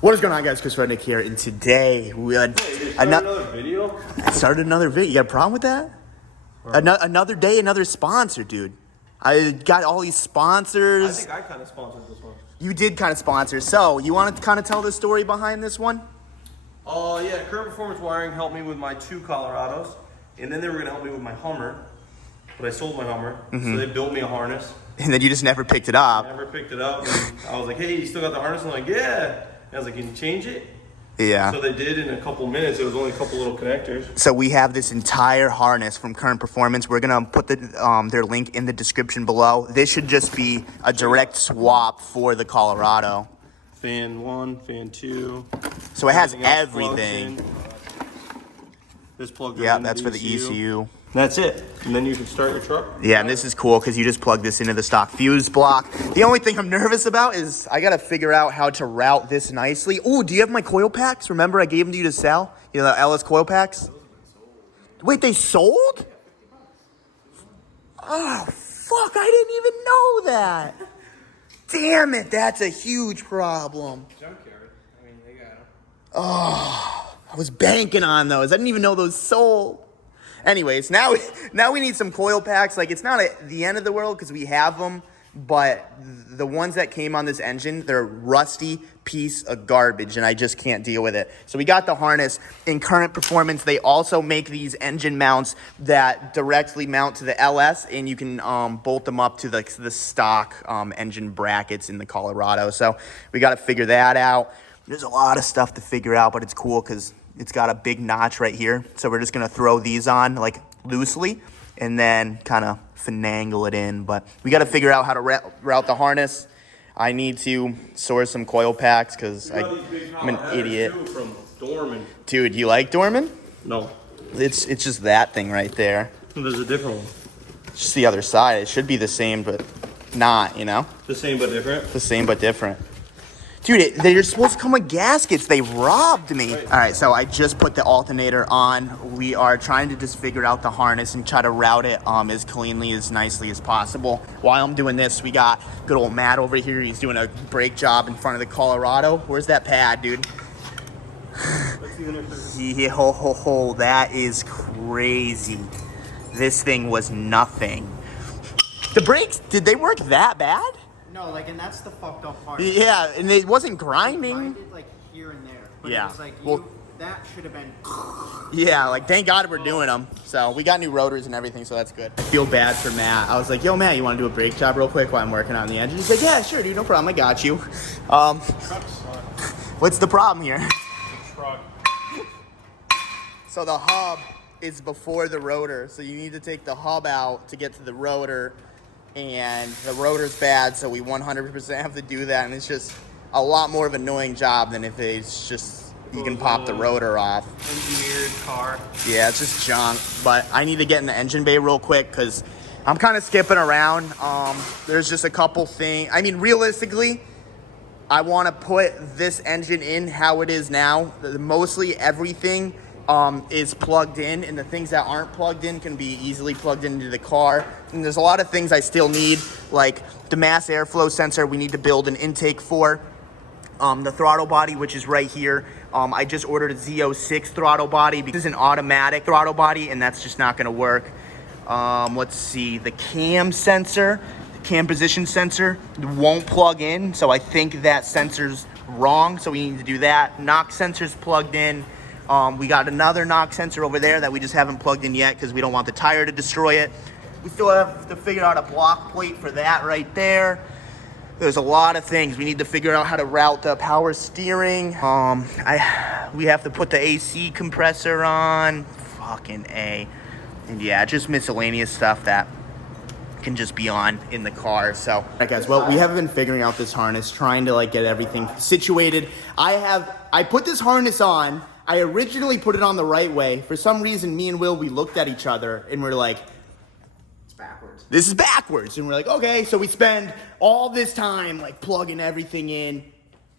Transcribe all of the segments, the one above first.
What is going on, guys? Chris Rudnik here, and today we had another video. I started another video. You got a problem with that? Another day, another sponsor, dude. I got all these sponsors. I think I kind of sponsored this one. You did kind of sponsor. So, you want to kind of tell the story behind this one? Yeah, Current Performance Wiring helped me with my 2 Colorados, and then they were going to help me with my Hummer, but I sold my Hummer, so they built me a harness. And then you just never picked it up. I never picked it up, and I was like, hey, you still got the harness? I'm like, yeah. And I was like, can you change it? Yeah. So they did in a couple minutes. It was only a couple little connectors. So we have this entire harness from Current Performance. We're going to put their link in the description below. This should just be a direct swap for the Colorado. Fan 1, fan 2. So it has everything. This plug goes Yeah, into that's for the ECU. That's it. And then you can start your truck. Yeah, and this is cool because you just plug this into the stock fuse block. The only thing I'm nervous about is I got to figure out how to route this nicely. Oh, do you have my coil packs? Remember I gave them to you to sell? You know, the LS coil packs? Wait, they sold? Oh, fuck, I didn't even know that. Damn it, that's a huge problem. Junkyard. I mean, they got them. Oh, I was banking on those. I didn't even know those sold. Anyways, now we need some coil packs. Like, it's not at the end of the world because we have them, but the ones that came on this engine, they're a rusty piece of garbage, and I just can't deal with it. So we got the harness. In Current Performance, they also make these engine mounts that directly mount to the LS, and you can bolt them up to the stock engine brackets in the Colorado. So we got to figure that out. There's a lot of stuff to figure out, but it's cool because it's got a big notch right here. So we're just going to throw these on like loosely and then kind of finagle it in. But we got to figure out how to route the harness. I need to source some coil packs because I'm an idiot. From Dorman. Dude, you like Dorman? No. It's just that thing right there. There's a different one. It's just the other side. It should be the same, but not, you know? The same but different? The same but different. Dude, they're supposed to come with gaskets. They robbed me. All right, so I just put the alternator on. We are trying to just figure out the harness and try to route it as cleanly, as nicely as possible. While I'm doing this, we got good old Matt over here. He's doing a brake job in front of the Colorado. Where's that pad, dude? That is crazy. This thing was nothing. The brakes, did they work that bad? No, like, and that's the fucked up part. Yeah, and it wasn't grinding. It grinded, like, here and there. But Yeah. it was like, Well, that should have been... Yeah, like, thank God we're doing them. So we got new rotors and everything, so that's good. I feel bad for Matt. I was like, yo, Matt, you want to do a brake job real quick while I'm working on the engine? He's like, yeah, sure, dude, no problem. I got you. What's the problem here? Truck. So the hub is before the rotor, so you need to take the hub out to get to the rotor. And the rotor's bad, so we 100% have to do that, and it's just a lot more of an annoying job than if it's just you can pop the rotor off. Engineered car. Yeah, it's just junk, but I need to get in the engine bay real quick because I'm kind of skipping around. There's just a couple things. I mean, realistically, I want to put this engine in how it is now. Mostly everything is plugged in, and the things that aren't plugged in can be easily plugged into the car. And there's a lot of things I still need, like the mass airflow sensor we need to build an intake for. The throttle body, which is right here. I just ordered a Z06 throttle body because it's an automatic throttle body, and that's just not going to work. Let's see, the cam sensor, the cam position sensor won't plug in, so I think that sensor's wrong, so we need to do that. Knock sensor's plugged in. We got another knock sensor over there that we just haven't plugged in yet because we don't want the tire to destroy it. We still have to figure out a block plate for that right there. There's a lot of things. We need to figure out how to route the power steering. We have to put the AC compressor on. Fucking A. And yeah, just miscellaneous stuff that can just be on in the car. So, all right, guys, well, we have been figuring out this harness, trying to like get everything situated. I put this harness on. I originally put it on the right way. For some reason, me and Will, we looked at each other and we're like, It's backwards. this is backwards. And we're like, okay, so we spend all this time like plugging everything in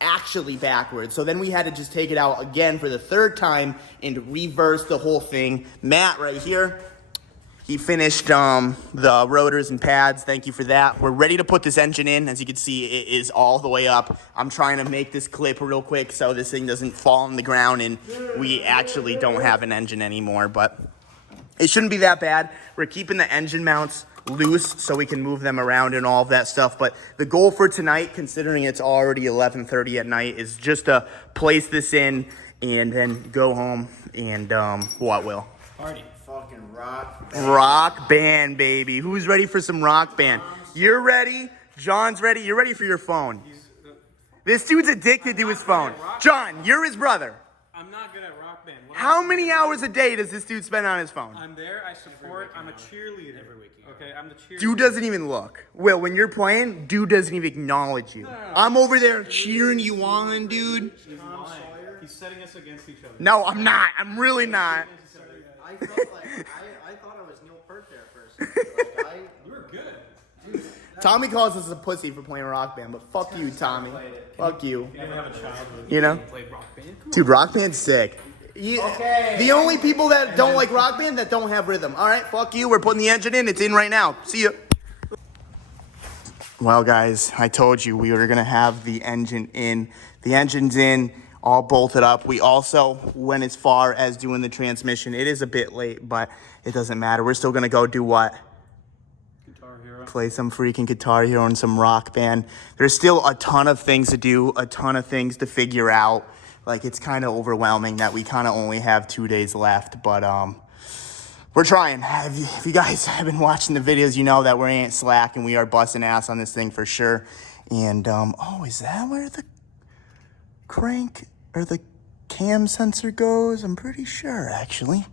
actually backwards. So then we had to just take it out again for the third time and reverse the whole thing. Matt right here, He finished the rotors and pads. Thank you for that. We're ready to put this engine in. As you can see, it is all the way up. I'm trying to make this clip real quick so this thing doesn't fall on the ground and we actually don't have an engine anymore. But it shouldn't be that bad. We're keeping the engine mounts loose so we can move them around and all of that stuff. But the goal for tonight, considering it's already 11:30 at night, is just to place this in and then go home and what will? Party. Fucking rock. Rock band, baby. Who's ready for some rock band? You're ready. John's ready. You're ready for your phone. This dude's addicted to his phone. John, you're his brother. I'm not good at rock band. How many hours a day does this dude spend on his phone? I'm there. I support. I'm a cheerleader. Every weekend. Okay, I'm the cheerleader. Dude doesn't even look. Will, when you're playing, dude doesn't even acknowledge you. I'm over there cheering you on, dude. He's lying. He's setting us against each other. No, I'm not. I'm really not. I felt like I thought I was Neil Peart there first. Like, You were good. Tommy calls us a pussy for playing rock band, but fuck you, Tommy. Fuck you. You never have a childhood. You know? Played rock band. Come on. Dude, rock band's sick. Okay. The only people that don't like rock band that don't have rhythm. All right, fuck you. We're putting the engine in. It's in right now. See ya. Well, guys, I told you we were going to have the engine in. The engine's in, all bolted up. We also went as far as doing the transmission. It is a bit late, but it doesn't matter. We're still going to go do what? Guitar Hero. Play some freaking Guitar Hero and some Rock Band. There's still a ton of things to do, a ton of things to figure out. Like, it's kind of overwhelming that we kind of only have 2 days left, but we're trying. If you guys have been watching the videos, you know that we ain't slack and we are busting ass on this thing for sure. And, oh, is that where the crank or the cam sensor goes? I'm pretty sure, actually.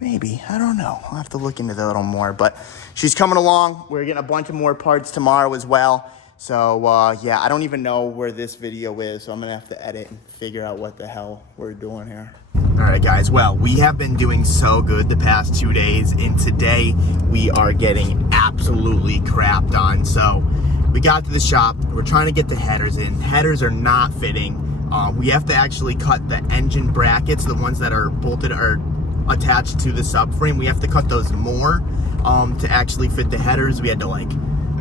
Maybe. I don't know. I'll have to look into that a little more. But she's coming along. We're getting a bunch of more parts tomorrow as well. So, yeah, I don't even know where this video is, so I'm going to have to edit and figure out what the hell we're doing here. All right, guys. Well, we have been doing so good the past 2 days, and today we are getting absolutely crapped on. So we got to the shop. We're trying to get the headers in. Headers are not fitting. We have to actually cut the engine brackets, the ones that are bolted or attached to the subframe. We have to cut those more to actually fit the headers. We had to, like,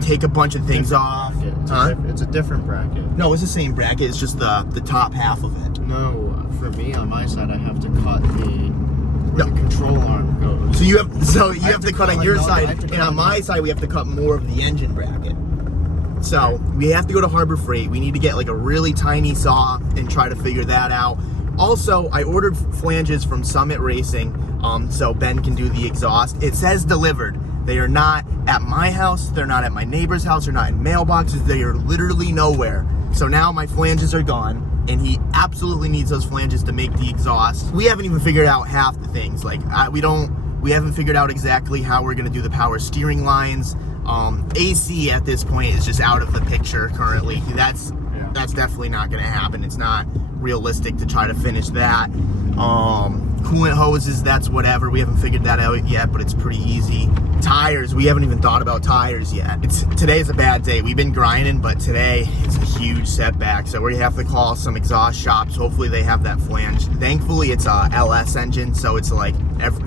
take a bunch of things off. It's a different bracket. No, it's the same bracket. It's just the top half of it. No, for me on my side, I have to cut where the control arm goes. So you have to cut on your side, I have to and cut on my side we have to cut more of the engine bracket. So we have to go to Harbor Freight. We need to get like a really tiny saw and try to figure that out. Also, I ordered flanges from Summit Racing, so Ben can do the exhaust. It says delivered. They are not at my house. They're not at my neighbor's house. They're not in mailboxes. They are literally nowhere. So now my flanges are gone, and he absolutely needs those flanges to make the exhaust. We haven't even figured out half the things. Like we haven't figured out exactly how we're gonna do the power steering lines. AC at this point is just out of the picture currently. That's definitely not gonna happen. It's not realistic to try to finish that. Coolant hoses, that's whatever. We haven't figured that out yet, but it's pretty easy. Tires, we haven't even thought about tires yet. Today's a bad day. We've been grinding, but today it's a huge setback. So we have to call some exhaust shops. Hopefully they have that flange. Thankfully it's a LS engine, so it's like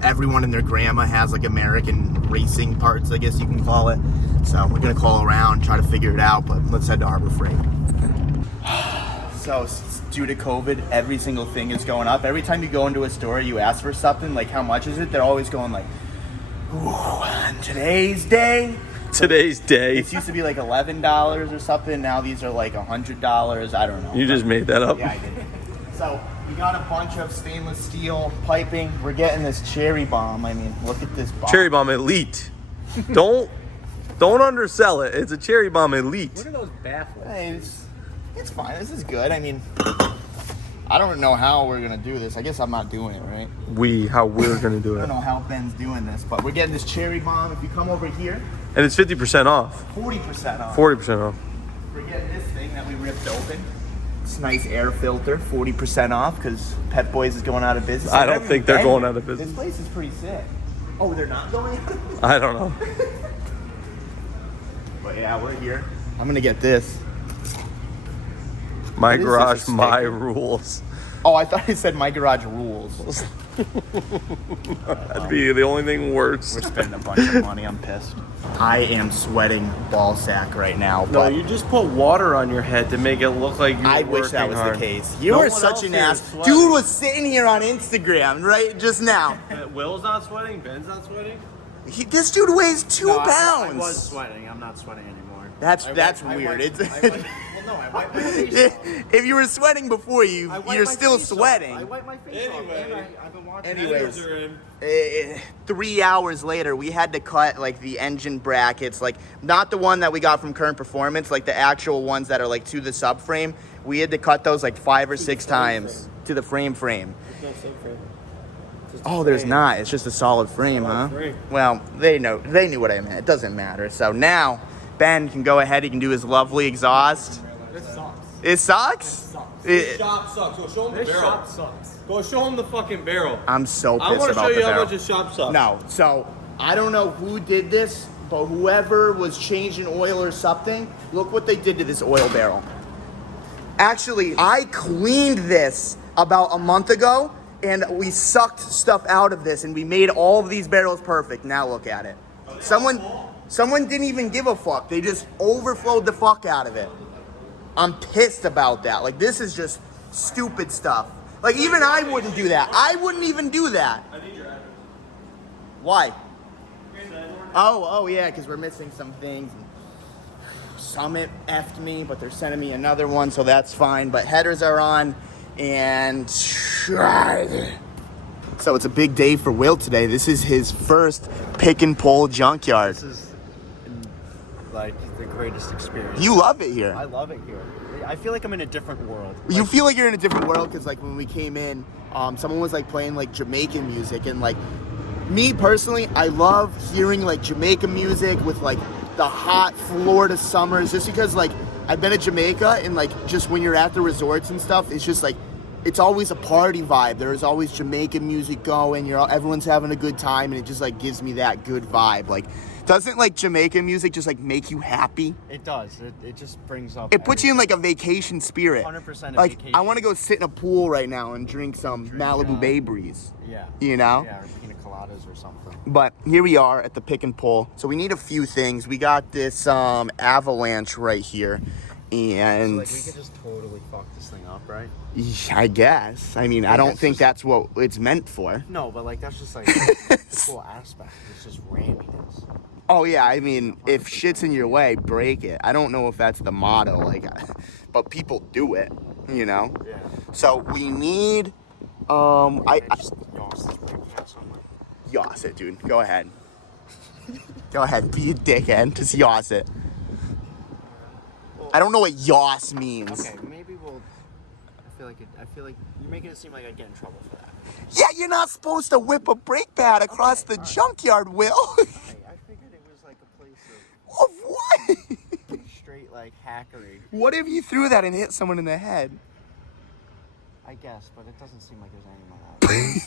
everyone and their grandma has like American racing parts, I guess you can call it. So we're gonna call around, try to figure it out, but let's head to Harbor Freight. So due to COVID, every single thing is going up. Every time you go into a store, you ask for something, like how much is it? They're always going like, ooh, on today's day. It used to be like $11 or something. Now these are like $100. I don't know. You just made that up? Yeah, I did. So we got a bunch of stainless steel piping. We're getting this Cherry Bomb. I mean, look at this bomb. Cherry Bomb Elite. Don't undersell it. It's a Cherry Bomb Elite. What are those baffles? Hey, it's fine. This is good. I mean, I don't know how we're gonna do this. I guess I'm not doing it, right? How we're gonna do I it. don't know how Ben's doing this, but we're getting this Cherry Bomb. If you come over here, And it's 50% off. 40% off. 40% off. We're getting this thing that we ripped open. It's a nice air filter, 40% off, because Pet Boys is going out of business. I don't think they're going out of business. This place is pretty sick. Oh, they're not going out of business? I don't know. But yeah, we're here. I'm gonna get this. My What is garage, this, a my sticker? rules. Oh, I thought it said my garage rules. That'd be the only thing worse. We're spending a bunch of money. I'm pissed. I am sweating ball sack right now. No, But you just put water on your head to make it look like you're I wish that was hard. the case. You No were one such else an here ass. is sweating. Dude was sitting here on Instagram right just now. Will's not sweating. Ben's not sweating. This dude weighs 2 No, pounds. I was sweating. I'm not sweating anymore. That's I weird. wiped- It's well, no, I wiped my face off. if you were sweating before, I wiped you're my still face off. sweating. I wiped my face off. Anyway. And I've been watching. Anyways. Are in. 3 hours later, we had to cut like the engine brackets, like not the one that we got from Current Performance, like the actual ones that are like to the subframe. We had to cut those like 5 or 6 times to the frame. Oh, there's not. It's just a solid frame, huh? frame. Well, they knew what I meant. It doesn't matter. So now Ben can go ahead. He can do his lovely exhaust. This sucks. It sucks. This shop sucks. Go show him the This barrel. shop sucks. Go show him the fucking barrel. I'm so pissed I want to about show the you how barrel. much this shop sucks. No, so I don't know who did this, but whoever was changing oil or something, look what they did to this oil barrel. Actually, I cleaned this about a month ago, and we sucked stuff out of this, and we made all of these barrels perfect. Now look at it. Someone didn't even give a fuck. They just overflowed the fuck out of it. I'm pissed about that. Like, this is just stupid stuff. Like, even I wouldn't do that. I wouldn't even do that. I need your address. Why? Oh, yeah, because we're missing some things. Summit effed me, but they're sending me another one, so that's fine. But headers are on, and so it's a big day for Will today. This is his first pick and pull junkyard. This is like the greatest experience. You love it here. I love it here. I feel like I'm in a different world. You feel like you're in a different world because, like, when we came in, someone was like playing like Jamaican music, and like me personally, I love hearing like Jamaican music with like the hot Florida summers, just because like I've been to Jamaica, and like just when you're at the resorts and stuff, it's just like it's always a party vibe. There's always Jamaican music going. Everyone's having a good time, and it just like gives me that good vibe. Like, doesn't like Jamaican music just like make you happy? It does. It just brings up. It puts you in like a vacation spirit. 100% a Like, vacation. I want to go sit in a pool right now and drink some Malibu Bay Breeze. Yeah. You know? Yeah, or pina coladas or something. But here we are at the pick and pull. So we need a few things. We got this avalanche right here. And So, like, we could just totally fuck this thing up, right? I guess. I mean, I don't that's think just- that's what it's meant for. No, but like that's just like the cool aspect. It's just ramminess. Oh yeah, I mean, if shit's in your way, break it. I don't know if that's the motto, like, but people do it, you know. Yeah. So we need, I just lost this brake pad somewhere. Yoss it, dude. Go ahead. Go ahead, be a dickhead. Just yoss it. I don't know what yoss means. Okay, maybe we'll. I feel like you're making it seem like I'd get in trouble for that. Yeah, you're not supposed to whip a brake pad across the junkyard, Will. I figured it was like a place Of what? of straight like hackery. What if you threw that and hit someone in the head? I guess, but it doesn't seem like there's anyone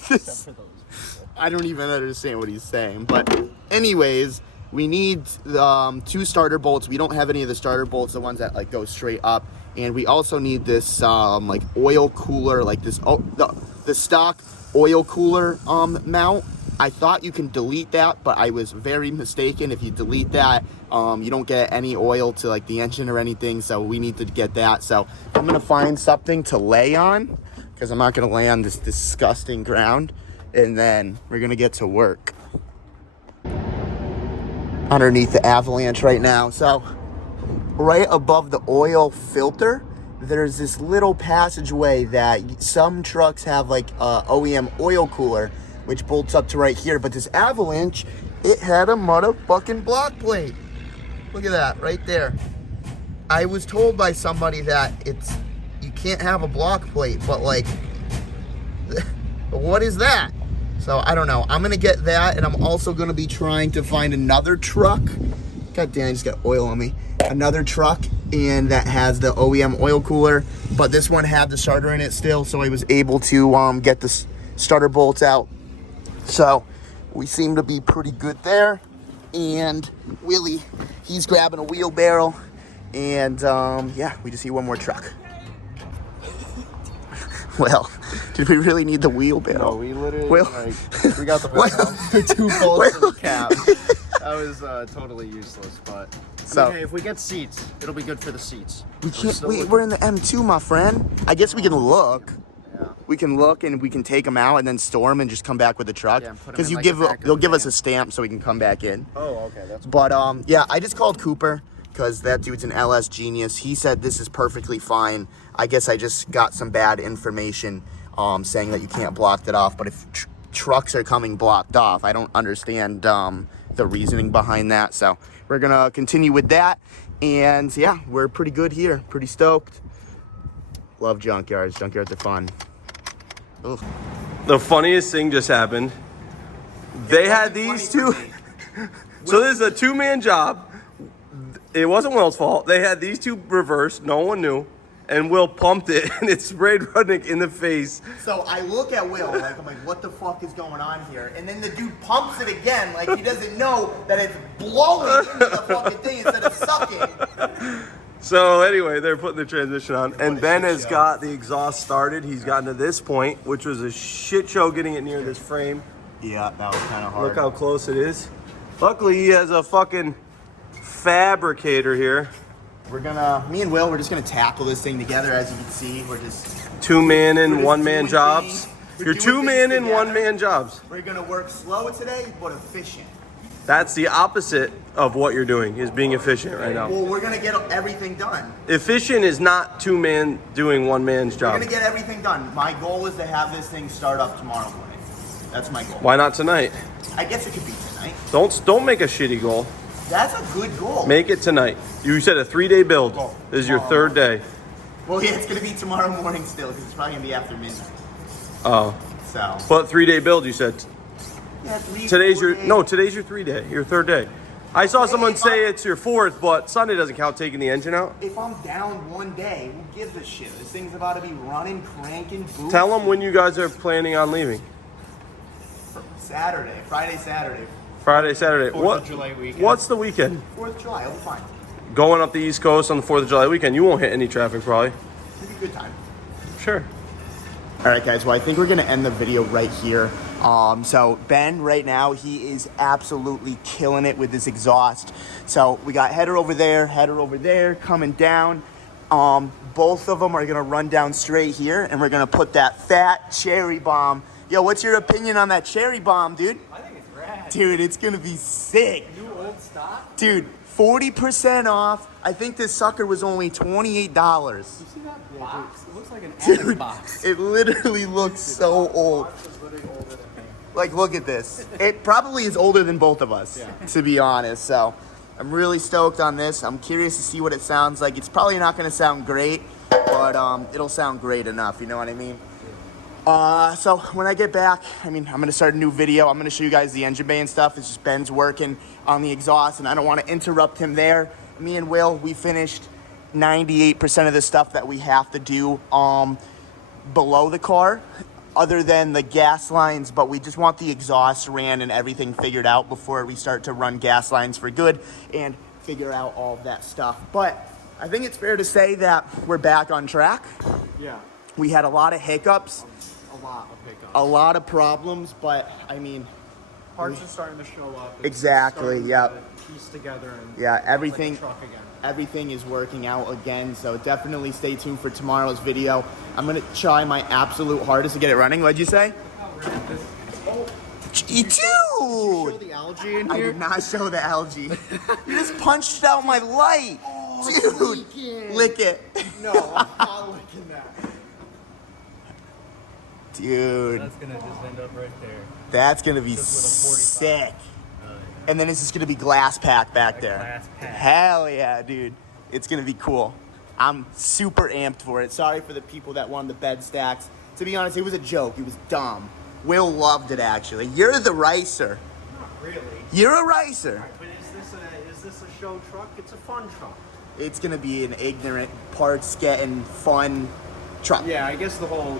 out. Except for those people. I don't even understand what he's saying. But anyways, we need 2 starter bolts. We don't have any of the starter bolts, the ones that like go straight up. And we also need this like oil cooler, like this the stock oil cooler mount. I thought you can delete that, but I was very mistaken. If you delete that, you don't get any oil to like the engine or anything. So we need to get that. So I'm gonna find something to lay on, because I'm not gonna lay on this disgusting ground. And then we're gonna get to work underneath the avalanche right now. So right above the oil filter, there's this little passageway that some trucks have, like OEM oil cooler, which bolts up to right here. But this avalanche, it had a motherfucking block plate. Look at that right there. I was told by somebody that you can't have a block plate, but like, what is that? So I don't know. I'm gonna get that, and I'm also gonna be trying to find another truck. God damn, I just got oil on me. Another truck, and that has the OEM oil cooler, but this one had the starter in it still, so I was able to get the starter bolts out. So we seem to be pretty good there. And Willie, he's grabbing a wheelbarrow, and yeah, we just need one more truck. Well, Did we really need the wheelbarrow? No, we literally Will- we got the Will- 2 bolts in Will- the cab. That was totally useless, but So- hey, if we get seats, it'll be good for the seats. We can't. still We're in the M2, my friend. I guess we can look. Yeah. We can look and we can take them out and then store them and just come back with the truck. Yeah, and put 'em Because in, you like, give the back of they'll the give us van. a stamp so we can come back in. Oh, okay, that's But yeah, I just called Cooper because that dude's an LS genius. He said this is perfectly fine. I guess I just got some bad information saying that you can't block that off. But if trucks are coming blocked off, I don't understand the reasoning behind that. So we're gonna continue with that. And yeah, we're pretty good here. Pretty stoked. Love junkyards. Junkyards are fun. Ugh. The funniest thing just happened. They had these two. So this is a 2-man job. It wasn't Will's fault. They had these two reversed. No one knew. And Will pumped it, and it sprayed Rudnik in the face. So I look at Will, like, I'm like, what the fuck is going on here? And then the dude pumps it again, like he doesn't know that it's blowing into the fucking thing instead of sucking. So anyway, they're putting the transmission on, and Ben has got the exhaust started. He's gotten to this point, which was a shit show getting it near this frame. Yeah, that was kind of hard. Look how close it is. Luckily, he has a fucking fabricator here. Me and Will, we're just gonna tackle this thing together. As you can see, we're just 2-man We're and just 1-man doing jobs. things. We're You're doing 2-man things and together. 1-man jobs. we're gonna work slow today, but efficient. That's the opposite of what you're doing, is being efficient right now. Well, we're gonna get everything done. Efficient is not 2-man doing 1-man's We're job. gonna get everything done. My goal is to have this thing start up tomorrow morning. That's my goal. Why not tonight? I guess it could be tonight. Don't make a shitty goal. That's a good goal. Make it tonight. You said a 3-day build. Well, This is your tomorrow 3rd day. Well, yeah, it's gonna be tomorrow morning still, because it's probably gonna be after midnight. Oh, So. but 3-day build. You said Yeah, 3, today's 4 your days. today's your 3-day, your 3rd day. I saw someone say it's your 4th, but Sunday doesn't count taking the engine out. If I'm down one day, who gives a shit? This thing's about to be running, cranking, boom. Tell them when you guys are planning on leaving. Saturday, Friday, Saturday, Friday, Saturday. 4th of July weekend. What's the weekend? 4th of July. I'll be fine. Going up the East Coast on the 4th of July weekend, you won't hit any traffic probably. It'll be a good time. Sure. All right, guys. Well, I think we're gonna end the video right here. So Ben, right now, he is absolutely killing it with this exhaust. So we got header over there, coming down. Both of them are gonna run down straight here, and we're gonna put that fat cherry bomb. Yo, what's your opinion on that cherry bomb, dude? I think it's rad. Dude, it's gonna be sick. New old stock. Dude, 40% off. I think this sucker was only $28. You see that box? It looks like an Dude, attic box. it literally looks so old. Like, look at this. It probably is older than both of us, to be honest. So, I'm really stoked on this. I'm curious to see what it sounds like. It's probably not going to sound great, but it'll sound great enough. You know what I mean? So, when I get back, I'm going to start a new video. I'm going to show you guys the engine bay and stuff. It's just Ben's working on the exhaust, and I don't want to interrupt him there. Me and Will, we finished 98% of the stuff that we have to do below the car, other than the gas lines, but we just want the exhaust ran and everything figured out before we start to run gas lines for good and figure out all of that stuff. But I think it's fair to say that we're back on track. Yeah, We had a lot of hiccups, a lot of pickups. a lot of problems, but I mean, Parts are starting to show up. It's Exactly, starting yep. to piece together and yeah, like everything. a truck again. Everything is working out again, so definitely stay tuned for tomorrow's video. I'm gonna try my absolute hardest to get it running. What'd you say? Dude! Show the algae in I here. did not show the algae. You just punched out my light. Dude, leaking. lick it. No, I'm not looking that. Dude, That's gonna just end up right there. that's gonna be Just with a 45. sick. And then it's just gonna be glass pack back there. glass pack. Hell yeah, dude. It's gonna be cool. I'm super amped for it. Sorry for the people that won the bed stacks. To be honest, it was a joke. It was dumb. Will loved it, actually. You're the ricer. Not really. You're a ricer. But is this a show truck? It's a fun truck. It's gonna be an ignorant, parts getting fun truck. Yeah, I guess the whole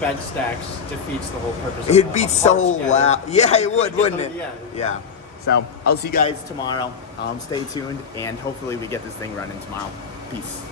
bed stacks defeats the whole purpose. It'd of be a so parts getter. loud. Yeah, it would, wouldn't it? Yeah. Yeah. So I'll see you guys tomorrow. Stay tuned, and hopefully we get this thing running tomorrow. Peace.